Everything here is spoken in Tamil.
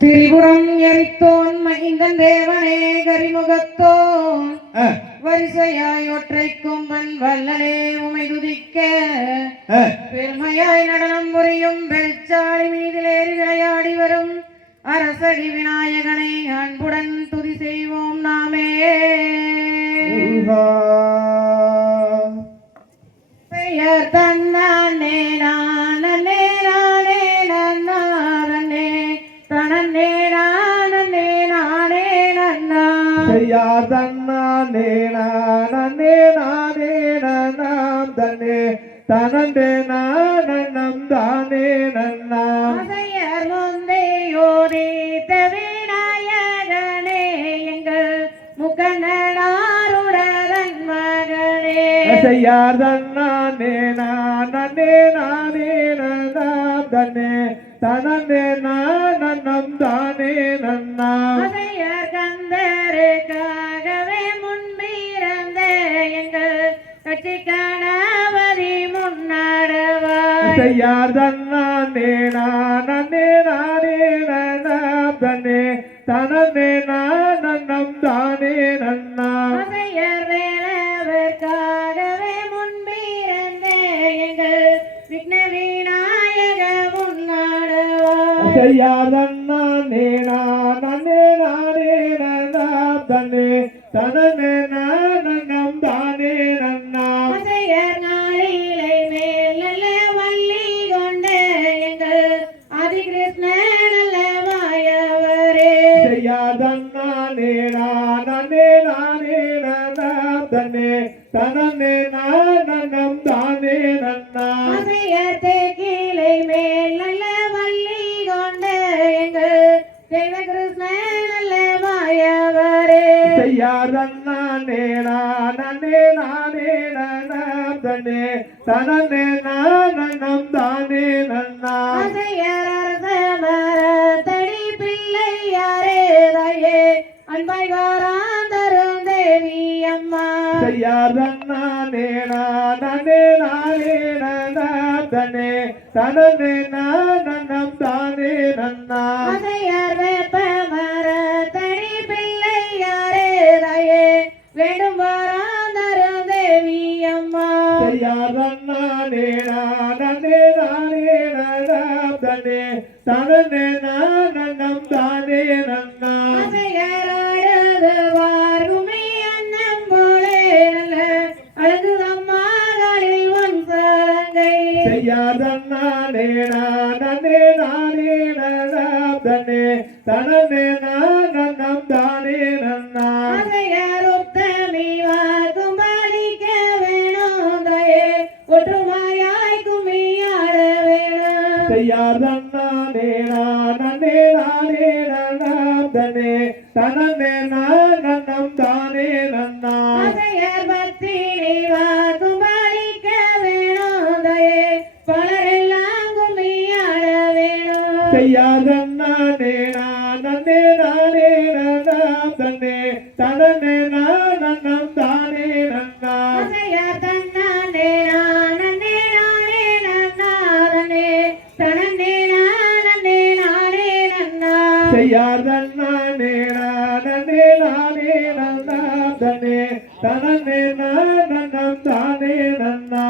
திரிபுரம் எரித்தோன் மைந்தன் தேவனே கரிமுகத்தோன் வரிசையாய் ஒற்றை கொம்பன் வல்லனே உமை துதிக்க. பெருமையாய் நடனம் புரியும் பெருச்சாளி மீதிலேறி விளையாடி வரும் அரசடி விநாயகனை அன்புடன் துதி செய்வோம் நாமே. தனனே நானே நானே நன்னா செய்யார் தன்னானே நானே நானே நாம் தன்னே தனந்தே நானம் தானே நன்னாம் அதையர் முந்தையோரே விநாயகனே எங்கள் முகநாருடன் மகனே செய்யார் தன்னானே நானே நானே தன்னே தனந்தே நானம் தானே நன்னாம் அதையர் கந்தருக்காகவே முன்பிறந்த எங்கள் கட்சி கணபதி முன்னாடவாய் செய்யார் தன்னானே நானே நானே நாம் தன்னே. தனந்தே நானம் தானே நன்னாம் முன்னாடவாய் செய்யாதன்னானே நானே நானே நாம் தன்னே தனனே நானம் தானே நன்னாம் அதையர் நாளிலை மேல் நல்ல வள்ளி கொண்ட எங்கள் நல்ல மாயவரே. நானே நானே நாம் தன்னே நானம் செய்யாதன்னானே நானே நானே நாம் தன்னே நானம் தானே அரச மரத்தடி பிள்ளையாரே தாயே அன்பாய் வாராந்தரும் தேவி அம்மா செய்யாதன்னானே நானே நானே நாம் தன்னே நானம் தானே நன்னாம் அதையார் வேப்ப தன்னே தனனே நானம் தானே சலங்கை. செய்யாதன்னானே நானே நானே தன்னே தனனே வேணும் செய்யாதன்னானே நானே நானே நாம் தன்னே. தனனே நானம் தானே நன்னாம் அதையர் பத்தினி வார்க்கும் பாலிக்க வேணும் தாயே பலரெல்லாம் கும்மியாட வேணும் செய்யாதன்னானே நானே நானே நாம் தன்னே. தனனே நானம் தானே நன்னா செய்யாதன்னானே நானே நானே நாம் தன்னே தனனே நானம் தானே நன்னாம்